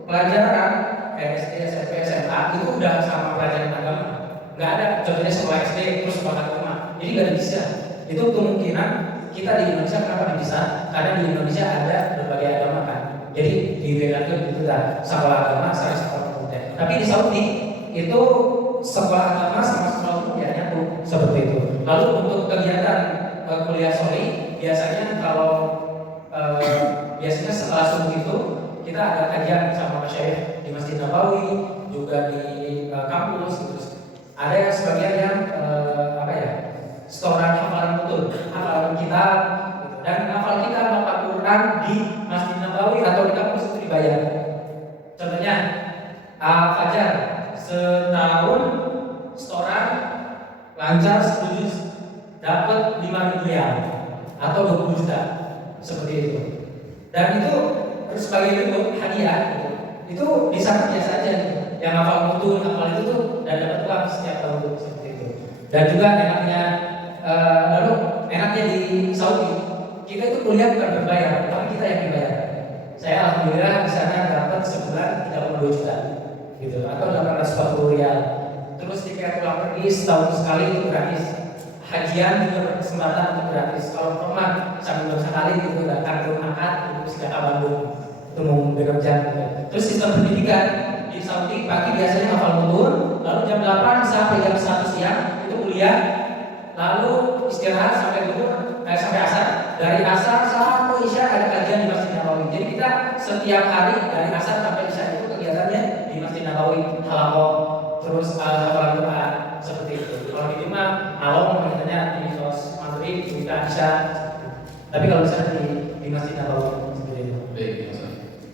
pelajaran SD, SMP, SMA itu udah sama pelajaran agama. Nggak ada contohnya sekolah SD terus sekolah agama. Jadi nggak bisa. Itu kemungkinan kita di Indonesia kenapa bisa? Karena di Indonesia ada berbagai agama kan. Jadi dibedakan gitu lah, sekolah agama sama sekolah umum. Tapi di Saudi itu sekolah agama sama sekolah umum ya nyatu seperti itu. Lalu untuk kegiatan kuliah soli biasanya kalau biasanya setelah subuh itu kita ada kajian sama masyayikh di Masjid Nabawi, juga di kampus terus ada yang sebagian yang setoran hafalan betul, hafalan kitab gitu. Dan hafal kitab baca Quran di Masjid Nabawi atau di kampus itu dibayar. Contohnya Fajar setahun setoran lancar 10 juz dapat 5.000 riyal atau 20 juta seperti itu. Dan itu sebagai bentuk hadiah gitu. Itu di sana biasa aja gitu. Yang hafal mutun, hafal itu tuh dan dapat uang setiap tahun seperti itu. Dan juga enaknya di Saudi kita itu kuliah bukan berbayar, tapi kita yang dibayar. Saya alhamdulillah di sana dapat sebulan 32 juta gitu atau 840 riyal. Terus tiket pulang pergi setahun sekali itu gratis. Hajian juga berkesempatan untuk gratis. Kalau pernah sambil sekali gitu datang ke Makat itu Sejahtera Bandung itu mau bekerja gitu. Terus sistem pendidikan di Saudi pagi biasanya hafal mutun, lalu jam 8 sampai jam 1 siang itu kuliah, lalu istirahat sampai sampai asar. Dari asar sampai isya ada kajian di Masjid Nabawi. Jadi kita setiap hari dari asar sampai isya itu kegiatannya di Masjid Nabawi, halaqah, terus hafalan Quran seperti itu. Kalau di rumah malam kegiatannya di sos maghrib, kita isya. Tapi kalau misalnya di Masjid Nabawi seperti itu. Baik,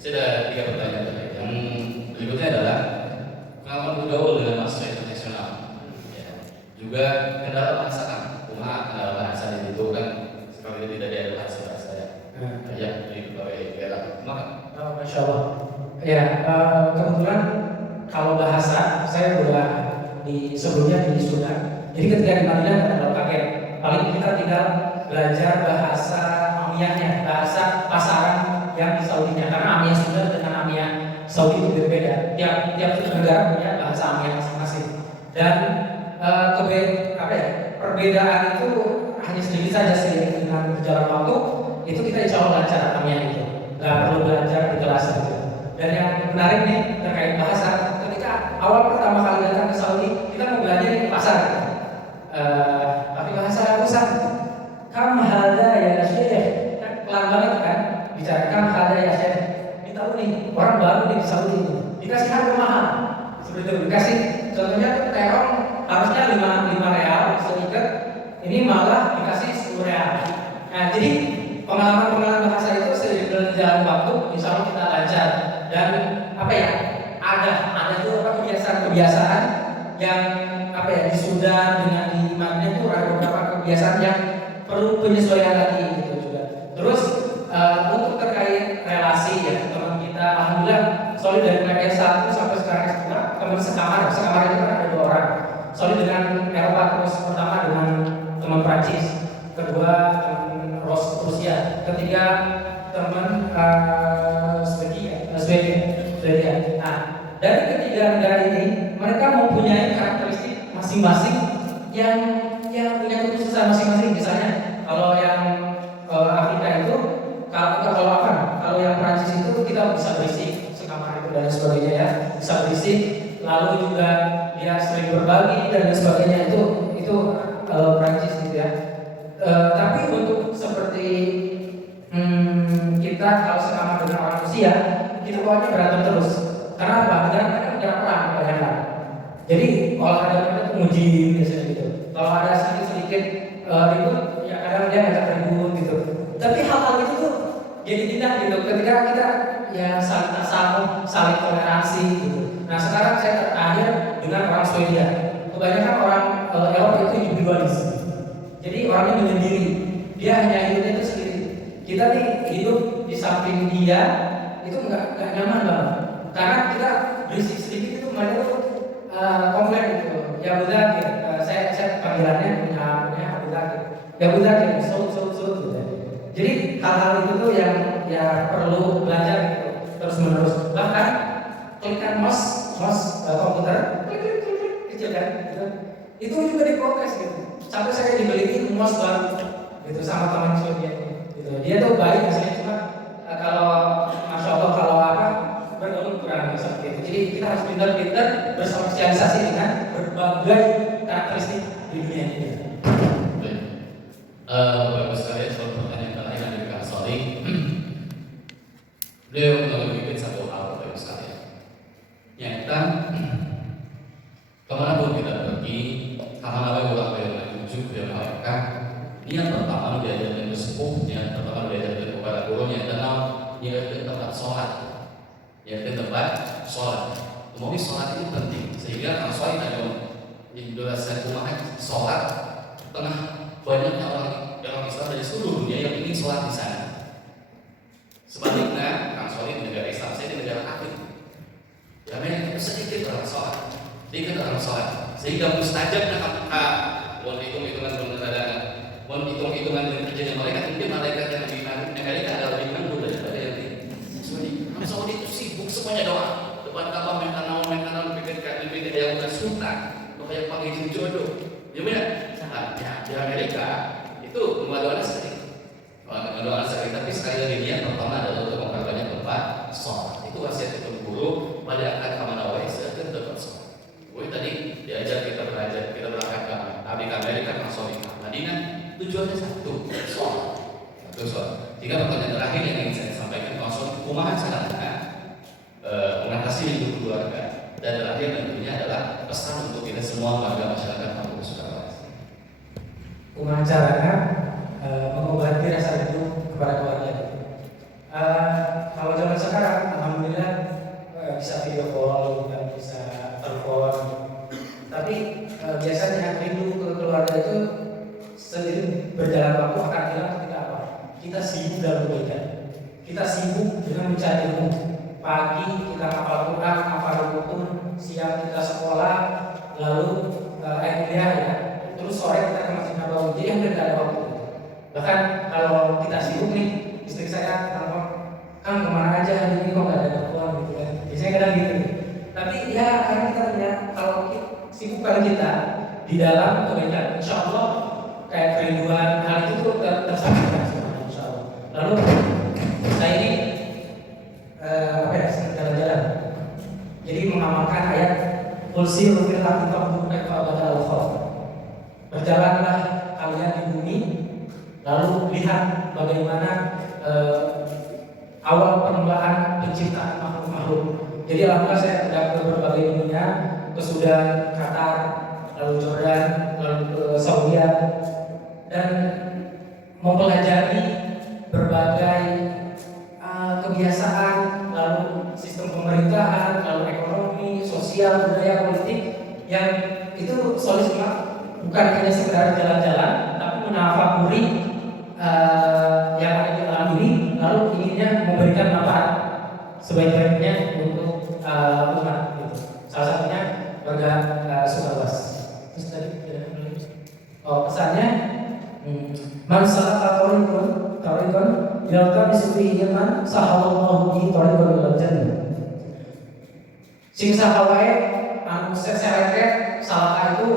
saya ada 3 pertanyaan tadi. Yang berikutnya adalah pengalaman bergaul dengan mahasiswa internasional. Ya. Juga kendala bahasa kan, kendala bahasa di situ kan sekarang tidak ada bahasa ya. Ya, di berbagai daerah. Maka, Masya Allah. Ya, kebetulan kalau bahasa saya udah sebelumnya di Sudan. Jadi ketika di Madinah ada kaget. Paling kita tinggal belajar bahasa amiyahnya, bahasa pasaran yang di Saudinya. Karena amiyah Sudan dengan amiyah Saudi itu berbeda. Tiap negara punya bahasa amiyah masing-masing. Dan perbedaan itu hanya sedikit saja seiring dengan berjalan waktu. Itu kita insya Allah lancar amiyah itu. Nggak perlu belajar di kelas gitu. Dan yang menarik nih terkait bahasa, ketika awal pertama kali datang ke Saudi, kita mau belanja di pasar. Tapi bahasa bosan. Kam hada ya Syekh. Kan pelan banget kan bicara kam hada ya Syekh. Kita tahu nih orang baru di Saudi itu dikasih harga mahal. Seperti itu dikasih contohnya terong harusnya 5 real seikat, ini malah dikasih 10 real. Nah, jadi pengalaman bahasa itu seiring berjalan waktu, insya Allah kita lancar dan apa ya? Ada tuh kebiasaan yang apa ya di Sudan dengan di Madinah itu ada beberapa kebiasaan yang perlu penyesuaian lagi gitu juga. Terus untuk terkait relasi ya teman kita, alhamdulillah solid dari mulai S1 sampai sekarang S2, teman sekamar itu kan ada 2 orang. Solid dengan Eropa, terus pertama dengan teman Prancis, kedua teman Rusia, ketiga teman Swedia. Nah, dari ketiga negara ini mereka mempunyai karakteristik masing-masing yang punya kekhususan masing-masing. Misalnya kalau yang Afrika itu kalau yang Prancis itu kita bisa berisik sekamar itu dan sebagainya ya, bisa berisik, lalu juga dia sering berbagi dan sebagainya itu Prancis gitu ya. Tapi untuk seperti kita kalau sekamar dengan orang Rusia, kita pokoknya berantem terus. Karena apa? Negara mereka punya perang kebanyakan. Jadi olahraga mereka tuh nguji biasanya gitu. Kalau ada sedikit ribut, ya kadang dia ngajak ribut gitu. Tapi hal-hal itu tuh jadi indah gitu. Ketika kita ya saling tasamuh, saling toleransi gitu. Nah sekarang saya terakhir dengan orang Swedia. Kebanyakan orang Eropa itu individualis. Jadi orangnya menyendiri. Dia hanya hidupnya itu sendiri. Kita nih hidup di samping dia itu nggak nyaman banget. Karena kita berisik sedikit itu mereka tuh komplain gitu. Ya udah, saya panggilannya punya Abu Dhaqir. Ya udah, so gitu. Jadi hal-hal itu tuh yang ya perlu belajar gitu terus menerus. Bahkan klikan mouse komputer kecil kan gitu. Itu juga diprotes gitu. Sampai saya dibeliin mouse baru gitu sama teman Swedia gitu. Dia tuh baik misalnya, cuma kalau masya Allah kalau apa bergaul kurang seperti itu. Jadi kita harus pintar-pintar bersosialisasi dengan berbagai karakteristik di dunia ini. Baik. Bapak Ibu sekalian, soal pertanyaan terakhir dari Kak Soli. Beliau mengajukan satu hal, Bapak Ibu sekalian. Yang kita kemanapun kita pergi, kemana pun kita menuju ke mereka. Niat pertama diajarkan ke sepuh, niat pertama diajarkan kepada gurunya adalah niat ke tempat sholat. Niat ke tempat sholat. Kemudian sholat ini penting, sehingga kalau sholat ada menjelaskan kumaha sholat tengah banyaknya orang Islam dari seluruh dunia yang ingin sholat di sana. Sebaliknya, Kang Soli di negara Islam, saya di negara kafir. Ya memang sedikit orang sholat, sehingga mustajabnya mau hitung-hitungan dengan kerjanya mereka, mungkin malaikat yang di Amerika adalah lebih mampu daripada yang di Saudi. Orang Saudi itu sibuk semuanya doa. Depan kapal mereka naon bikin yang bukan sultan, kayak panggil jodoh. Ya benar. Di Amerika itu doa sering. Tapi sekali lagi niat pertama adalah untuk memperbanyak tempat sholat. Itu wasiat itu guru pada akan kemana wae seakan tempat sholat. Gue tadi diajar kita berangkat ke Amerika, ke Saudi, ke Madinah. Tujuannya satu, sholat. Tiga pertanyaan terakhir yang ingin saya sampaikan, konsol kumaha caranya mengatasi hidup keluarga. Dan terakhir tentunya adalah pesan untuk kita semua warga masyarakat kampung Sukarman. Kumaha caranya mengobati rasa rindu kepada keluarga. Kalau zaman sekarang, alhamdulillah bisa video call, bisa telepon. Tapi biasanya rindu ke keluarga itu sendiri berjalan waktu akan hilang ketika apa? Kita sibuk dalam kebaikan. Kita sibuk dengan mencari ilmu. Pagi kita hafal Quran, hafal rukun, siang kita sekolah, lalu kuliah ya. Terus sore kita ke Masjid Nabawi. Jadi hampir tidak ada waktu. Bahkan kalau kita sibuk nih, istri saya telepon, Kang kemana aja hari ini kok nggak ada telepon gitu kan? Biasanya kadang gitu. Tapi ya karena kita lihat kalau sibuk kita di dalam kebaikan, insya Allah kayak kerinduan hal itu tuh tersampaikan semuanya insya Allah. Lalu saya ini jalan-jalan. Jadi Jadi mengamalkan ayat Qul siru fil ardi fanzuru kaifa bada'al khalq. Berjalanlah kalian di bumi, lalu lihat bagaimana awal permulaan penciptaan makhluk-makhluk. Jadi alhamdulillah saya sudah ke berbagai dunia, ke Sudan, Qatar, lalu Jordan, lalu ke Saudi, dan mempelajari berbagai kebiasaan, lalu sistem pemerintahan, lalu ekonomi, sosial, budaya, politik yang itu solisme bukan hanya sekedar jalan-jalan, tapi menafakuri yang ada di alam ini, lalu inginnya memberikan manfaat sebaik-baiknya untuk umat. Gitu. Salah satunya warga Sulawes. Terus tadi pesannya man salaka tariqan yaltamisu fihi ilman sahalallahu bihi tariqan ilal jannah. Sing saha wae anu sesereket salaka itu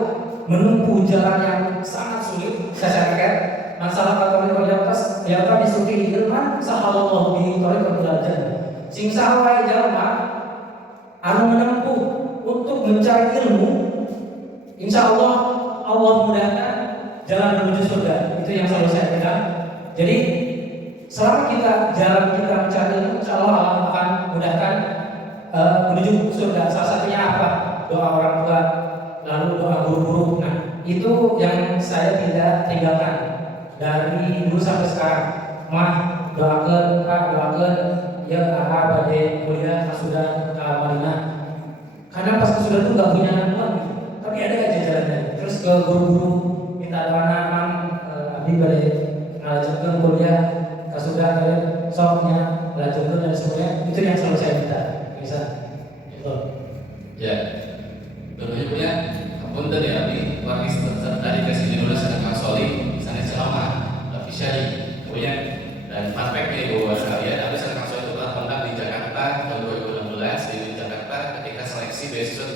menempuh jalan yang sangat sulit, sesereket. Man salaka tariqan yaltamisu fihi ilman sahalallahu bihi tariqan ilal jannah. Sing saha wae jalma anu menempuh untuk mencari ilmu, insya Allah mudahkan jalan menuju surga. Itu yang selalu saya bilang. Jadi selama jalan kita mencari ilmu, insya Allah akan mudahkan menuju surga. Salah satunya apa? Doa orang tua, lalu doa guru-guru. Nah, itu yang saya tidak tinggalkan dari dulu sampai sekarang. Mah doakan, Pak doakan, ya apa badai kuliah sudah Madinah. Karena pas sudah tuh nggak punya uang, tapi ada aja jalannya. Terus ke guru-guru minta doa nam, abdi badai ngalajeunkeun kuliah, kasudah kalian soknya ngalajeunkeun dan semuanya. Itu yang selalu saya minta. Bisa, itu. Ya, tentunya punya apun tadi abdi wargi tadi kasih judulnya sedekah solih, misalnya ceramah, tapi syari, punya dan fun fact nih bahwa sekalian abdi sedekah solih itu telah kontak di Jakarta tahun 2016 di Jakarta ketika seleksi beasiswa di